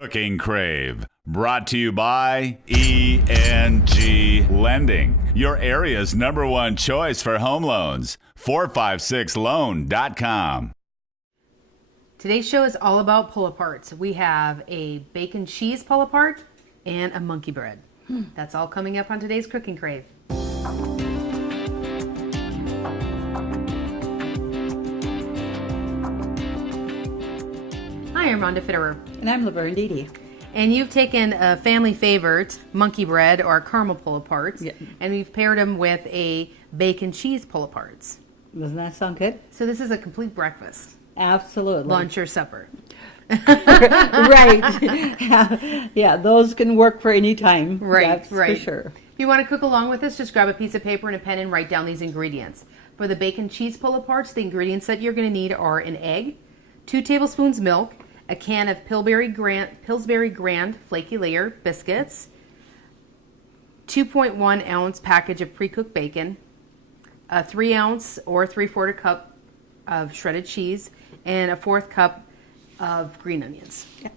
Cooking Crave, brought to you by ENG Lending, your area's #1 choice for home loans. 456loan.com. Today's show is all about pull-aparts. We have a bacon cheese pull-apart and a monkey bread. That's all coming up on today's Cooking Crave. Hi, I'm Rhonda Fitterer. And I'm Laverne. And you've taken a family favorite, monkey bread or caramel pull-aparts, and we've paired them with a bacon cheese pull-aparts. Doesn't that sound good? So this is a complete breakfast. Absolutely. Lunch or supper. Right. Yeah, those can work for any time. Right, That's right. for sure. If you want to cook along with us, just grab a piece of paper and a pen and write down these ingredients. For the bacon cheese pull-aparts, the ingredients that you're going to need are an egg, 2 tablespoons milk, a can of Pillsbury Grand flaky layer biscuits, 2.1 ounce package of pre-cooked bacon, a 3 ounce or 3/4 cup of shredded cheese, and a 1/4 cup of green onions. Yeah.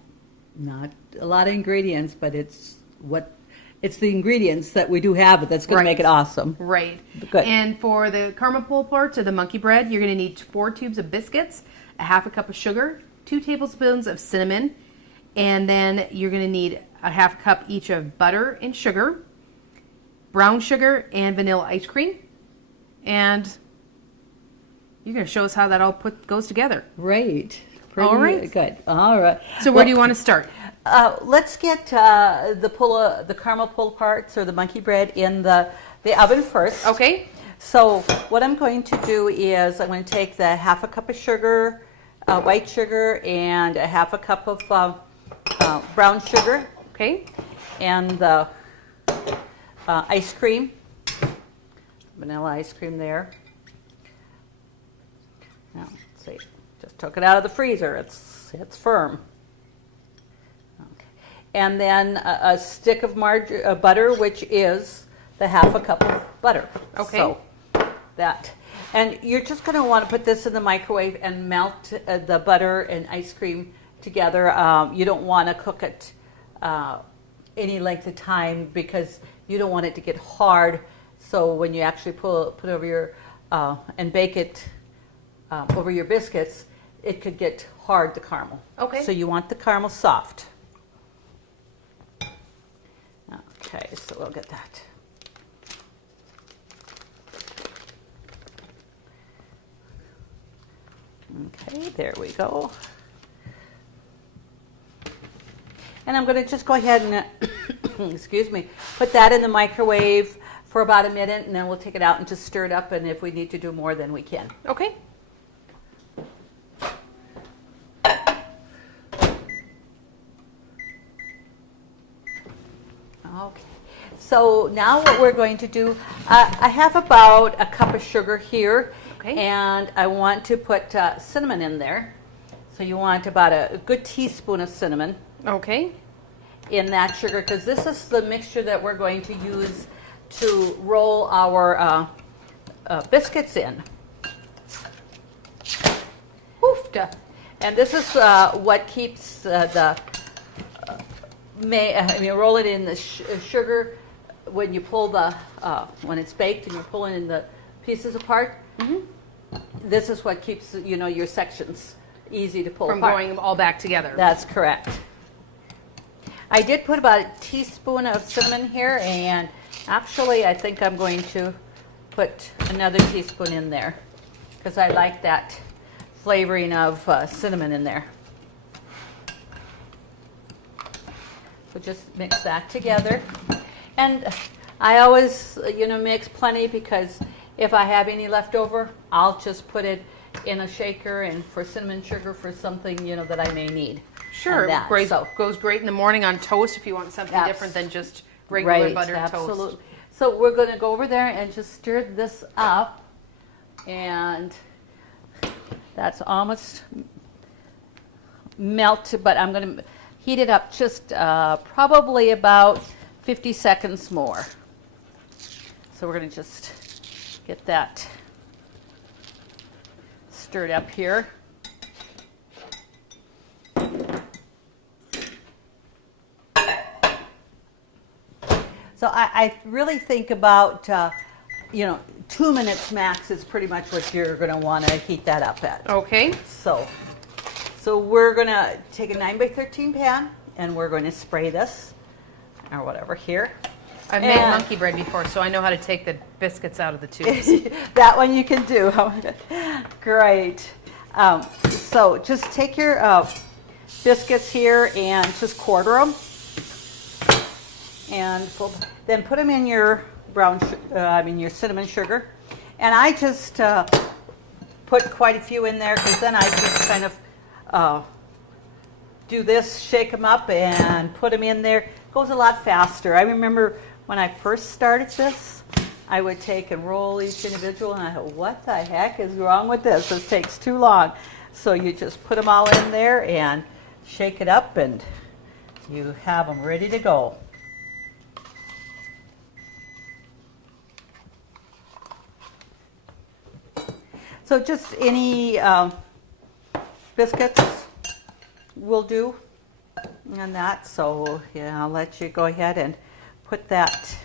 Not a lot of ingredients, but it's the ingredients that we do have that's going to make it awesome. Right. Good. And for the caramel pull-aparts or the monkey bread, you're going to need 4 tubes of biscuits, a 1/2 cup of sugar, 2 tablespoons of cinnamon, and then you're going to need a 1/2 cup each of butter and sugar, brown sugar, and vanilla ice cream. And you're going to show us how that all goes together. Right. All right. Good. All right. So where do you want to start? Let's get the caramel pull-aparts or the monkey bread in the oven first. Okay. So what I'm going to do is I'm going to take the 1/2 cup of sugar, white sugar, and a 1/2 cup of brown sugar. Okay. And the ice cream, vanilla ice cream there. Now, let's see, just took it out of the freezer. It's firm. Okay. And then a stick of butter, which is the 1/2 cup of butter. Okay. So that. And you're just going to want to put this in the microwave and melt the butter and ice cream together. You don't want to cook it any length of time because you don't want it to get hard. So when you actually put over your and bake it over your biscuits, it could get hard, the caramel. Okay. So you want the caramel soft. Okay, so we'll get that. Okay, there we go. And I'm going to just go ahead and, excuse me, put that in the microwave for about a minute, and then we'll take it out and just stir it up, and if we need to do more, then we can. Okay. Okay. So now what we're going to do, I have about a cup of sugar here. Okay. And I want to put cinnamon in there. So you want about a good teaspoon of cinnamon Okay. in that sugar, because this is the mixture that we're going to use to roll our biscuits in. Oofta. And this is what keeps roll it in the sugar when you pull when it's baked and you're pulling in the pieces apart. Mm-hmm. This is what keeps your sections easy to pull From apart. going all back together. That's correct. I did put about a teaspoon of cinnamon here, and actually I think I'm going to put another teaspoon in there because I like that flavoring of cinnamon in there. So just mix that together. And I always, mix plenty, because if I have any left over, I'll just put it in a shaker and for cinnamon sugar for something, that I may need. Sure. Goes great in the morning on toast if you want something different than just regular buttered absolutely. toast. So we're going to go over there and just stir this up, and that's almost melted, but I'm going to heat it up just probably about 50 seconds more. So we're going to just get that stirred up here. So I really think about, 2 minutes max is pretty much what you're going to want to heat that up at. Okay. So we're going to take a 9x13 pan and we're going to spray this or whatever here. I've made monkey bread before, so I know how to take the biscuits out of the tubes. That one you can do. Great. So just take your biscuits here and just quarter them. And then put them in your your cinnamon sugar. And I just put quite a few in there because then I just kind of do this, shake them up and put them in there. It goes a lot faster. I remember when I first started this, I would take and roll each individual and I thought, what the heck is wrong with this? This takes too long. So you just put them all in there and shake it up and you have them ready to go. So just any biscuits will do and that. So yeah, I'll let you go ahead and put that.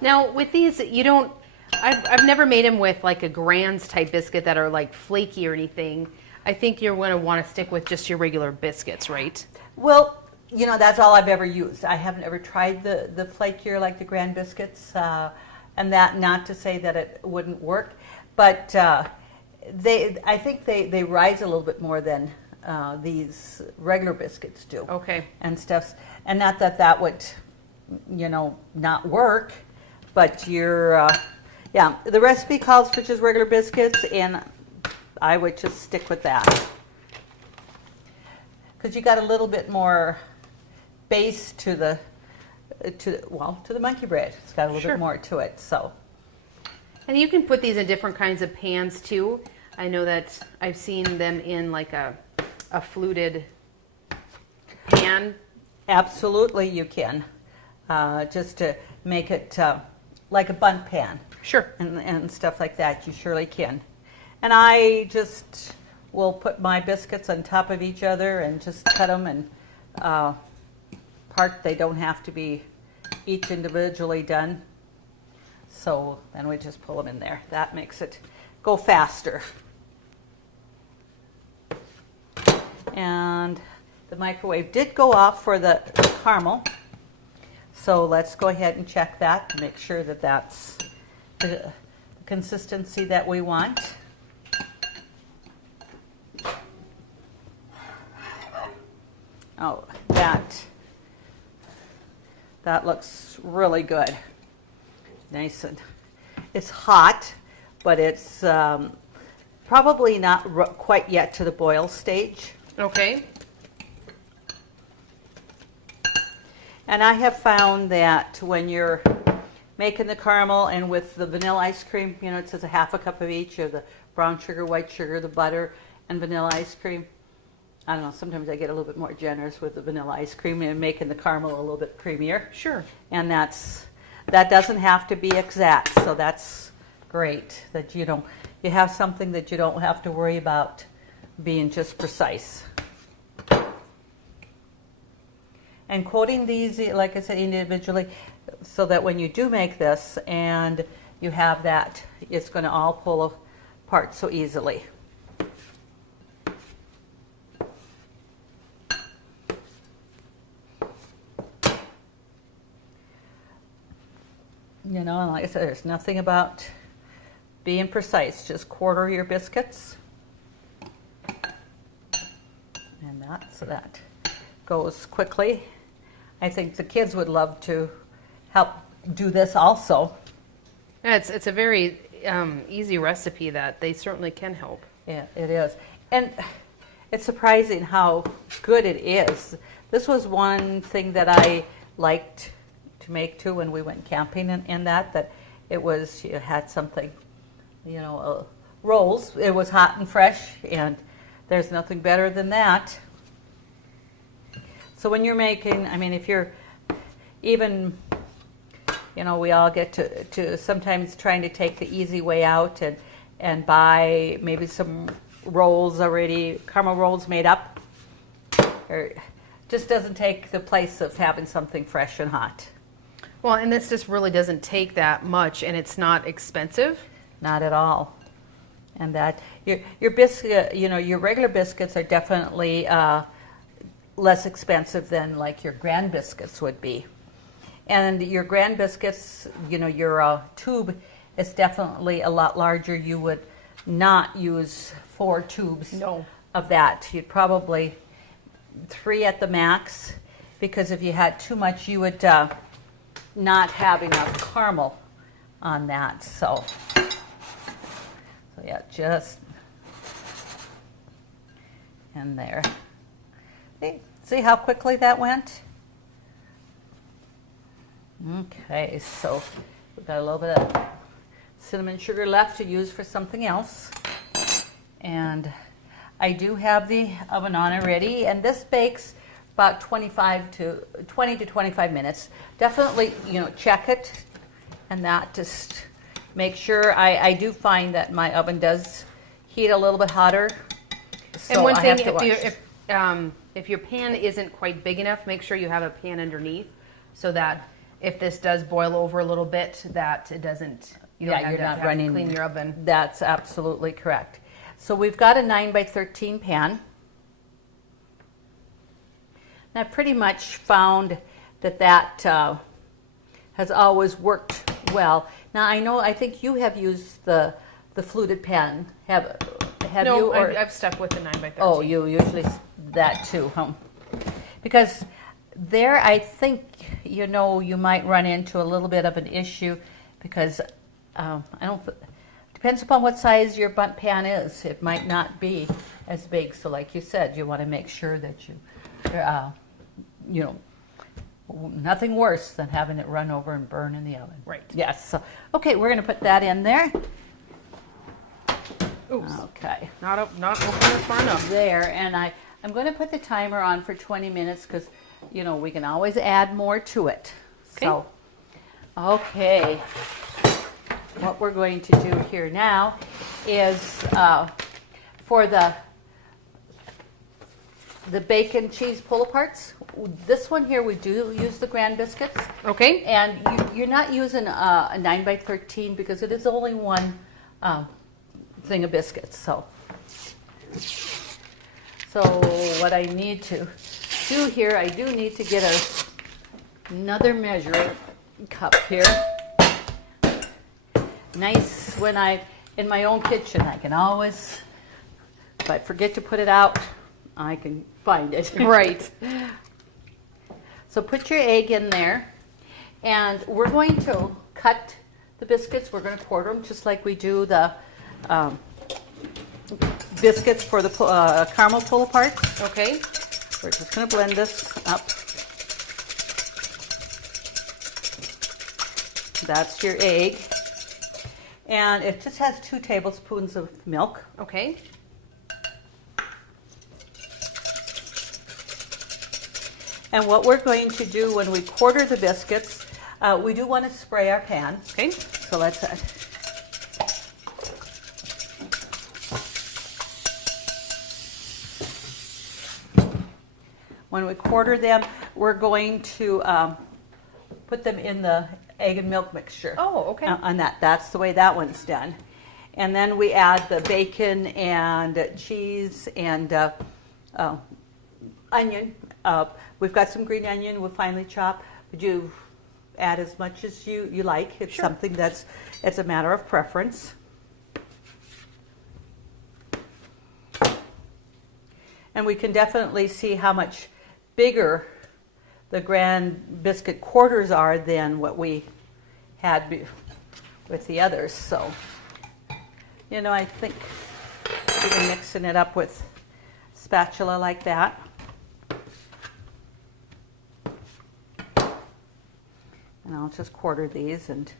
Now with these, you don't, I've never made them with like a Grand's type biscuit that are like flaky or anything. I think you're going to want to stick with just your regular biscuits, right? Well, that's all I've ever used. I haven't ever tried the flakier like the Grand biscuits, and that not to say that it wouldn't work, but I think they rise a little bit more than these regular biscuits do. Okay. And stuff, and not that would, not work, but the recipe calls for just regular biscuits, and I would just stick with that because you got a little bit more base to the monkey bread. It's got a little bit more to it, so. And you can put these in different kinds of pans too. I know that I've seen them in like a fluted pan. Absolutely, you can. Just to make it like a bundt pan. Sure. And stuff like that, you surely can. And I just will put my biscuits on top of each other and just cut them and they don't have to be each individually done. So then we just pull them in there. That makes it go faster. And the microwave did go off for the caramel. So let's go ahead and check that and make sure that that's the consistency that we want. Oh, that looks really good. Nice, and it's hot, but it's probably not quite yet to the boil stage. Okay. And I have found that when you're making the caramel and with the vanilla ice cream, it says a half a cup of each of the brown sugar, white sugar, the butter, and vanilla ice cream. I don't know, sometimes I get a little bit more generous with the vanilla ice cream and making the caramel a little bit creamier. Sure. And that doesn't have to be exact, so that's great that you have something that you don't have to worry about being just precise. And coating these, like I said, individually, so that when you do make this and you have that, it's going to all pull apart so easily. And like I said, there's nothing about being precise. Just quarter your biscuits. And so that goes quickly. I think the kids would love to help do this also. Yeah, it's a very easy recipe that they certainly can help. Yeah, it is. And it's surprising how good it is. This was one thing that I liked to make too when we went camping and that it was, you had something, rolls. It was hot and fresh, and there's nothing better than that. So when you're making, if you're even, we all get to sometimes trying to take the easy way out and buy maybe some rolls already, caramel rolls made up. Or just doesn't take the place of having something fresh and hot. Well, and this just really doesn't take that much, and it's not expensive. Not at all. And that your biscuit, your regular biscuits are definitely less expensive than like your Grand biscuits would be. And your Grand biscuits, your tube is definitely a lot larger. You would not use 4 tubes of that. You'd probably 3 at the max, because if you had too much, you would not have enough caramel on that. So yeah, just in there. See how quickly that went? Okay, so we've got a little bit of cinnamon sugar left to use for something else. And I do have the oven on already, and this bakes about 20 to 25 minutes. Definitely, check it, and that just make sure. I do find that my oven does heat a little bit hotter. So And one thing, if if your pan isn't quite big enough, make sure you have a pan underneath, so that if this does boil over a little bit, that it doesn't. You don't you're not have running. to clean your oven. That's absolutely correct. So we've got a 9 by 13 pan. And I've pretty much found that has always worked well. Now I think you have used the fluted pan. Have you? Or, I've stuck with the 9 by 13. oh, you usually that too, huh? Because there, I think you might run into a little bit of an issue, because I don't. Depends upon what size your bundt pan is. It might not be as big. So, like you said, you want to make sure that nothing worse than having it run over and burn in the oven. Right. Yes. So, okay, we're going to put that in there. Oops. Okay. Not opening it far enough. There, and I'm going to put the timer on for 20 minutes because, we can always add more to it. Okay. So, okay. What we're going to do here now is for the bacon cheese pull-aparts. This one here, we do use the Grand biscuits. Okay. And you're not using a 9 by 13 because it is only one thing of biscuits. So what I need to do here, I do need to get another measuring cup here. Nice when in my own kitchen, I can always, if I forget to put it out, I can find it. Right. So put your egg in there, and we're going to cut the biscuits. We're going to quarter them just like we do the biscuits for the caramel pull-apart. Okay. We're just going to blend this up. That's your egg. And it just has 2 tablespoons of milk. Okay. And what we're going to do when we quarter the biscuits, we do want to spray our pan. Okay. So let's... when we quarter them, we're going to put them in the egg and milk mixture. Oh, okay. On that. That's the way that one's done. And then we add the bacon and cheese and onion. We've got some green onion we'll finely chop. But you add as much as you like. It's Sure. something it's a matter of preference. And we can definitely see how much bigger the Grand biscuit quarters are than what we had with the others. So, I think even mixing it up with spatula like that. And I'll just quarter these and,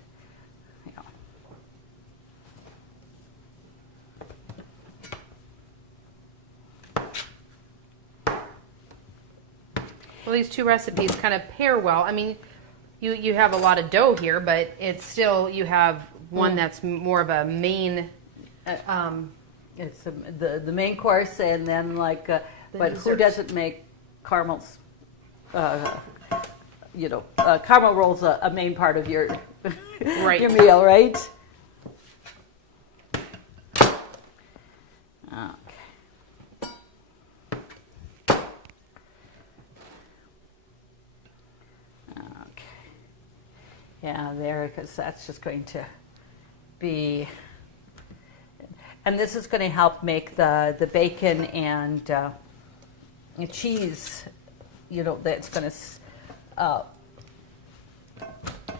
Well, these 2 recipes kind of pair well. I mean, you have a lot of dough here, but it's still, you have one that's more of a main. It's the main course, and then but who dessert. doesn't make caramels caramel roll's a main part of your Right. your meal, right? Okay. Okay. Yeah, there, because that's just going to be, and this is going to help make the bacon and cheese, that's going to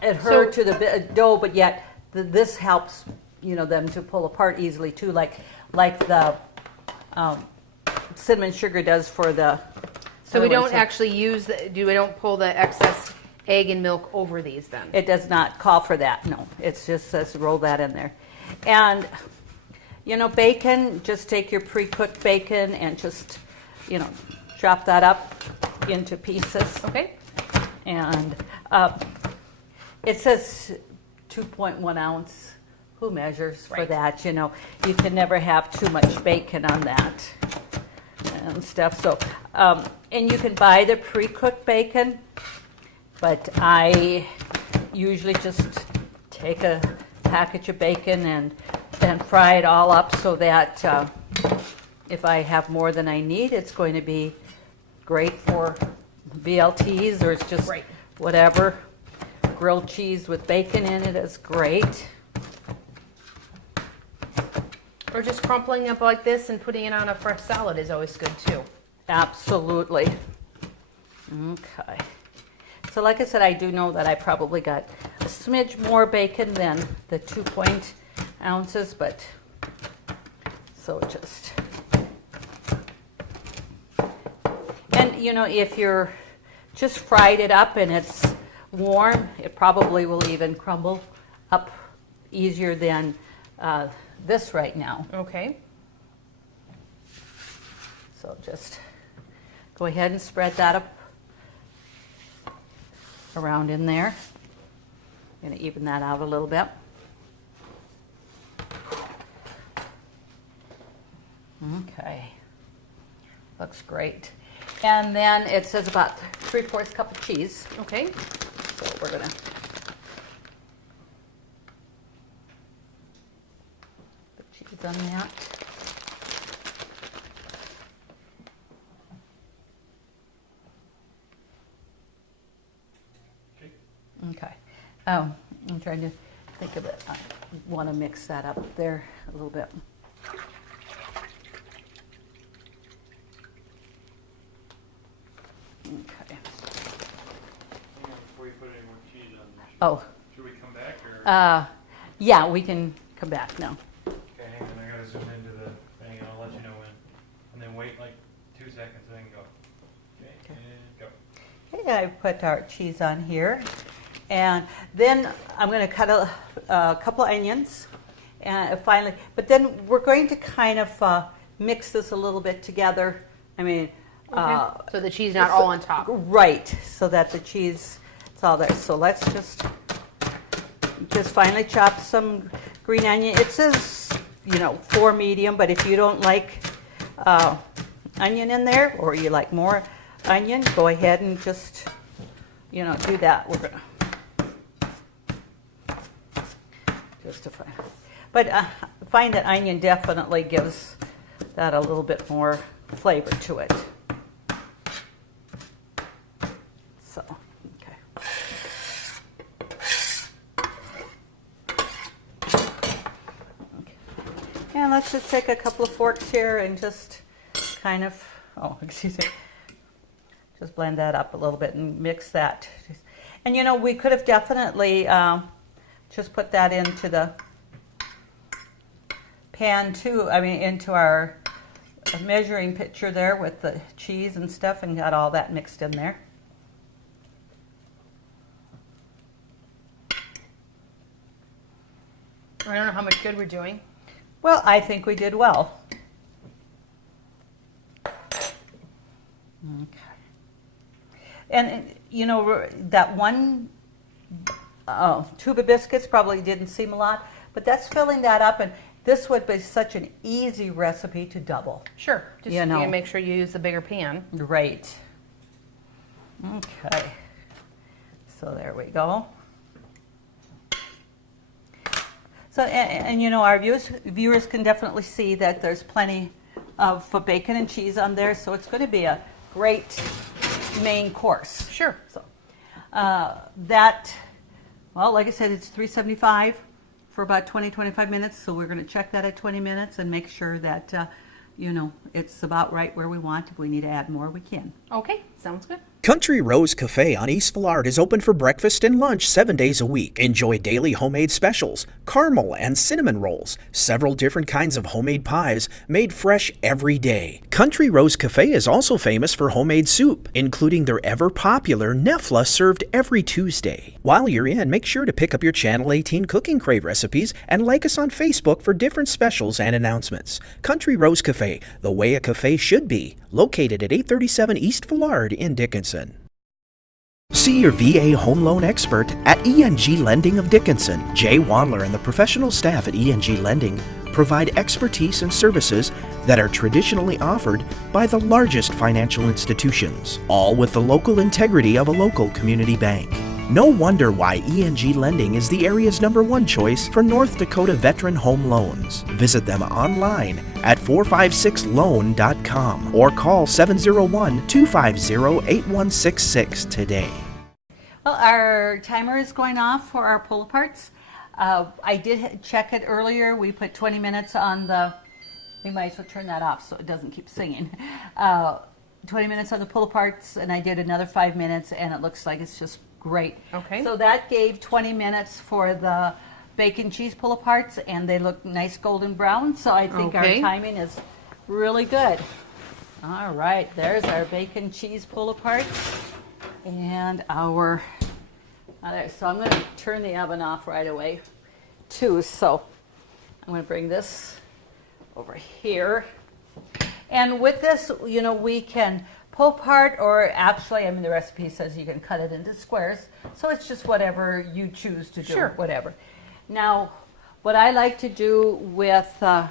adhere to the dough, but yet this helps, them to pull apart easily too, like the cinnamon sugar does for the. So we don't actually we don't pull the excess egg and milk over these then? It does not call for that, no. It just says roll that in there. And, bacon, just take your pre-cooked bacon and just, chop that up into pieces. Okay. And it says 2.1 ounce. Who measures for that? You can never have too much bacon on that and stuff. So, and you can buy the pre-cooked bacon, but I usually just take a package of bacon and fry it all up so that if I have more than I need, it's going to be great for VLTs or it's just whatever. Grilled cheese with bacon in it is great. Or just crumpling up like this and putting it on a fresh salad is always good too. Absolutely. Okay. So like I said, I do know that I probably got a smidge more bacon than the 2 ounces, but so just. And if you're just fried it up and it's warm, it probably will even crumble up easier than this right now. Okay. So just go ahead and spread that up around in there. I'm going to even that out a little bit. Okay. Looks great. And then it says about 3/4 cup of cheese. Okay. So we're going to put cheese on that. Okay. Oh, I'm trying to think of it. I want to mix that up there a little bit. Okay. Before you put any more cheese on there, Oh, should we come back or? yeah, we can come back now. Okay, hang on, I gotta zoom into the thing and I'll let you know when. And then wait like 2 seconds and then go. Okay, and go. Okay, I put our cheese on here. And then I'm going to cut a couple of onions. And finally, but then we're going to kind of mix this a little bit together. I mean, so the cheese not all on top. Right, so that the cheese is all there. So let's just finally chop some green onion. It says, 4 medium, but if you don't like onion in there or you like more onion, go ahead and just, do that. We're gonna just to find, but find that onion definitely gives that a little bit more flavor to it. So, okay. And let's just take a couple of forks here and just kind of, excuse me, just blend that up a little bit and mix that. And we could have definitely just put that into the pan too, into our measuring pitcher there with the cheese and stuff and got all that mixed in there. I don't know how much good we're doing. Well, I think we did well. Okay. And, that one tube of biscuits probably didn't seem a lot, but that's filling that up, and this would be such an easy recipe to double. Sure. Just you make sure you use the bigger pan. Right. Okay. So there we go. So, and you know, our viewers can definitely see that there's plenty of bacon and cheese on there, so it's going to be a great main course. Sure. So well, like I said, it's $3.75 for about 20-25 minutes, so we're going to check that at 20 minutes and make sure that, you know, it's about right where we want. If we need to add more, we can. Okay, sounds good. Country Rose Cafe on East Villard is open for breakfast and lunch 7 days a week. Enjoy daily homemade specials, caramel and cinnamon rolls, several different kinds of homemade pies made fresh every day. Country Rose Cafe is also famous for homemade soup, including their ever-popular Nefla served every Tuesday. While you're in, make sure to pick up your Channel 18 Cooking Crave recipes and like us on Facebook for different specials and announcements. Country Rose Cafe, the way a cafe should be, located at 837 East Villard in Dickinson. See your VA home loan expert at ENG Lending of Dickinson. Jay Wadler and the professional staff at ENG Lending provide expertise and services that are traditionally offered by the largest financial institutions, all with the local integrity of a local community bank. No wonder why ENG Lending is the area's #1 choice for North Dakota veteran home loans. Visit them online at 456loan.com or call 701-250-8166 today. Well, our timer is going off for our pull-aparts. I did check it earlier. We put 20 minutes on we might as well turn that off so it doesn't keep singing. 20 minutes on the pull-aparts, and I did another 5 minutes, and it looks like it's just great. Okay. So that gave 20 minutes for the bacon cheese pull-aparts, and they look nice golden brown, so I think our timing is really good. All right, there's our bacon cheese pull-aparts and our, so I'm going to turn the oven off right away too, so I'm going to bring this over here. And with this, you know, we can pull apart, or actually, I mean, the recipe says you can cut it into squares, so it's just whatever you choose to do, Sure. whatever. Now, what I like to do with the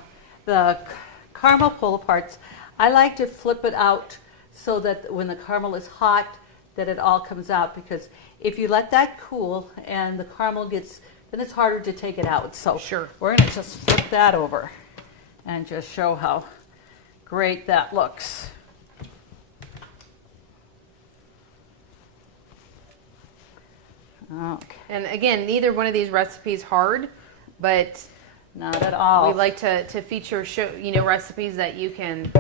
caramel pull-aparts, I like to flip it out so that when the caramel is hot, that it all comes out, because if you let that cool and the caramel gets, then it's harder to take it out. So Sure. we're going to just flip that over and just show how great that looks. Okay. And again, neither one of these recipes hard, but Not at all. we like to feature recipes that you can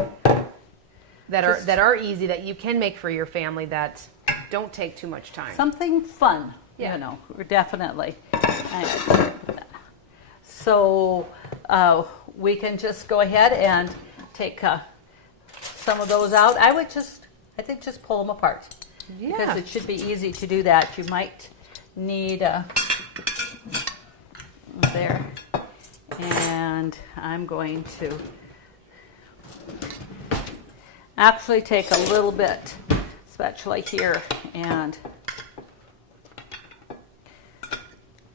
that are easy, that you can make for your family, that don't take too much time. Something fun, Yeah. you know, definitely. So we can just go ahead and take some of those out. I think just pull them apart. Yeah. Because it should be easy to do that. You might need there. And I'm going to actually take a little bit spatula here and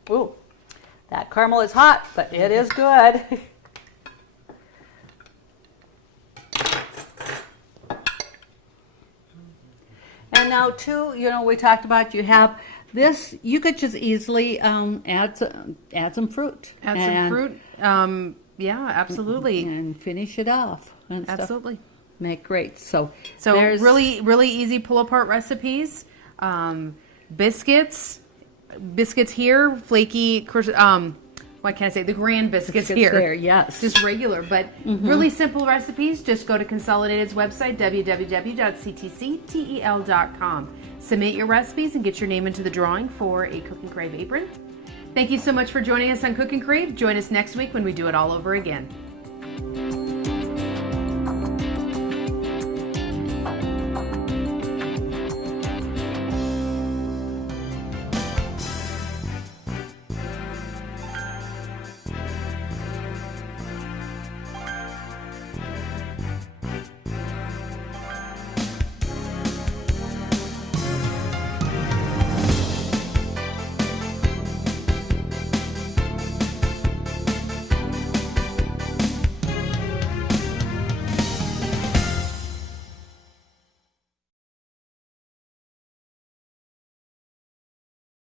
ooh, that caramel is hot, but it is good. And now too, you know, we talked about you have this, you could just easily add some fruit. Add some fruit. Yeah, absolutely. And finish it off. And stuff. Absolutely. Make great. So there's really easy pull apart recipes. Biscuits here, flaky. What can I say? The grand biscuits here. There, yes. Just regular, but really simple recipes. Just go to Consolidated's website, www.ctctel.com. Submit your recipes and get your name into the drawing for a Cook and Crave apron. Thank you so much for joining us on Cook and Crave. Join us next week when we do it all over again.